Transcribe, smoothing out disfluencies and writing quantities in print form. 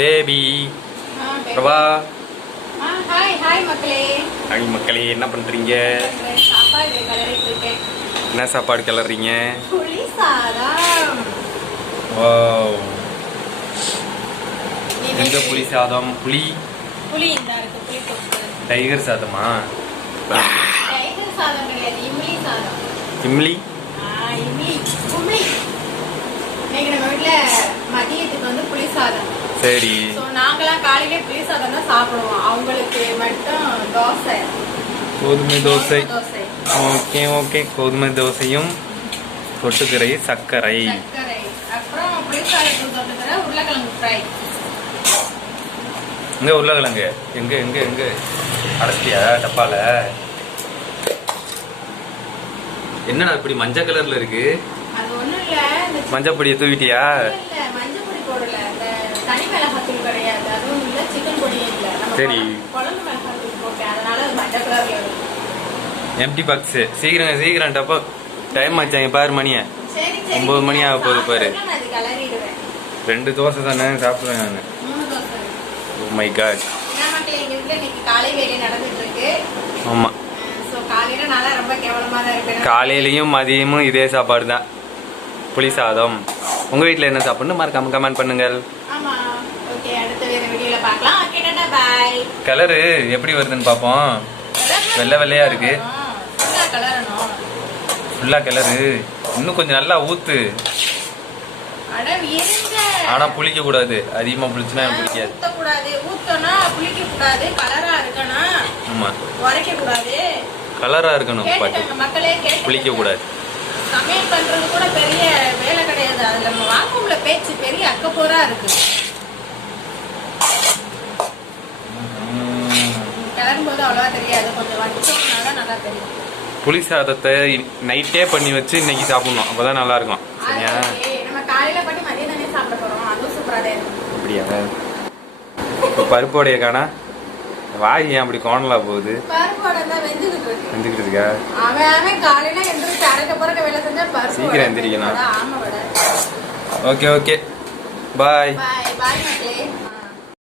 Baby Prabha. Hi மக்களே. Hi மக்களே, என்ன பண்றீங்க? சாப்பாடு கலரிட்டு இருக்கேன். என்ன சாப்பாடு கலறீங்க? புளி சாதம். வாவ். எந்த புளி சாதம்? புளி இந்த இருக்கு புளி தொக்கு. டைகர் சாதமா? டைகர் சாதம் கிடையாது, இம்லி சாதம். இம்லி? இம்லி கும்லி. இன்னைக்கு நம்ம வீட்ல மதியத்துக்கு வந்து புளி சாதம். சரி. சோ நாங்கலாம் காலையில புளி சாதம் தான் சாப்பிடுவோம். அவங்களுக்கு மட்டும் தோசை. கோதுமை தோசை. Okay okay. கோதுமை தோசையும் தொட்டுக்கரை சர்க்கரை. அப்புறம் புளி சாதத்துக்கு தொட்டுக்கரை உருளைக்கிழங்கு ஃப்ரை. எங்க உருளைக்கிழங்கு? எங்க எங்க எங்க அடைச்சியா டப்பால? என்னடா இப்படி மஞ்சள் கலர்ல இருக்கு? அது ஒண்ணும் இல்ல, மஞ்சள் பொடியை தூவிட்டியா? இல்ல மஞ்சள் பொடி போடல. அந்த தனி மிளகாத்தூள் கிடையாது, அதுவும் இல்ல சிக்கன் பொடியும் இல்ல. சரி. குழம்பு மிளகாத்தூள் போட்டேன், அதனால அது மஞ்சள் கலர்ல இருக்கு. Empty box. சீக்கிரம் சீக்கிரம் டப்பா. டைம் ஆச்சாங்க பாரு, மணியை 9 மணி ஆக போகுது பாரு. 2 தோசை தானே சாப்பிடுவேன் நான். 3 தோசை. Oh my God. எங்க வீட்டுல இன்னைக்கு காலை வேலை நடந்துட்டு இருக்கு. ஆமா. சோ காலையில நாளா ரொம்ப கேவலமா தான் இருக்கு. காலையிலயும் மதியமும் இதே சாப்பாடு தான், புளி சாதம். உங்க வீட்ல என்ன சாப்பிடணும் மறக்காம கமெண்ட் பண்ணுங்கள். ஆமா. ஓகே, அடுத்த வேற வீடியோல பார்க்கலாம். Okay, tata bye. கலரு எப்படி வருதுன்னு பாப்போம். வெள்ளை வெள்ளையா இருக்கு. ஃபுல்லா கலரணும். ஃபுல்லா கலரு. இன்னும் கொஞ்சம் நல்லா ஊத்து. அட இருங்க. ஆனா புளிக்க கூடாது. அதிகமா புளிச்சுனா எனக்கு பிடிக்காது. ஊத்த கூடாது. ஊத்தனா புளிக்க கூடாது. கலரா இருக்கணும். ஆமா. உரைக்க கூடாது. கலரா இருக்கணும். பாட்டு மக்களே கேட்டு புளிக்க கூடாது. சமையல் பண்றது கூட பெரிய வேலை கிடையாது. அதுல நம்ம வாக்கும்ல பேச்சு பெரிய அக்கப்போரா இருக்கு. கிளறும் போது அவ்வளவா தெரியாது, கொஞ்சம் வடிச்சோம்னால நல்லா தெரியும். புளி சாதத்தை நைட்டே பண்ணி வச்சு இன்னைக்கு சாப்பிடணும், அப்பதான் நல்லா இருக்கும். சரியா? நம்ம காலையில பண்ணி மதியம் தானே சாப்பிட போறோம், அதுவும் சூப்பரா தான் இருக்கும். அப்படியா? இப்போ பருப்போடைய காணா வாய் ஏன் அப்படி கோணலா போகுது? பருப்போட தான் வெந்துக்கிட்டு இருக்கா? அவன் காலையில எந்திரிச்சு அரைக்க போறக்க வேலை செஞ்சா பருப்பு சீக்கிரம் எந்திரிக்கணும். ஆமா. Okay okay. பாய் பாய் மக்களே.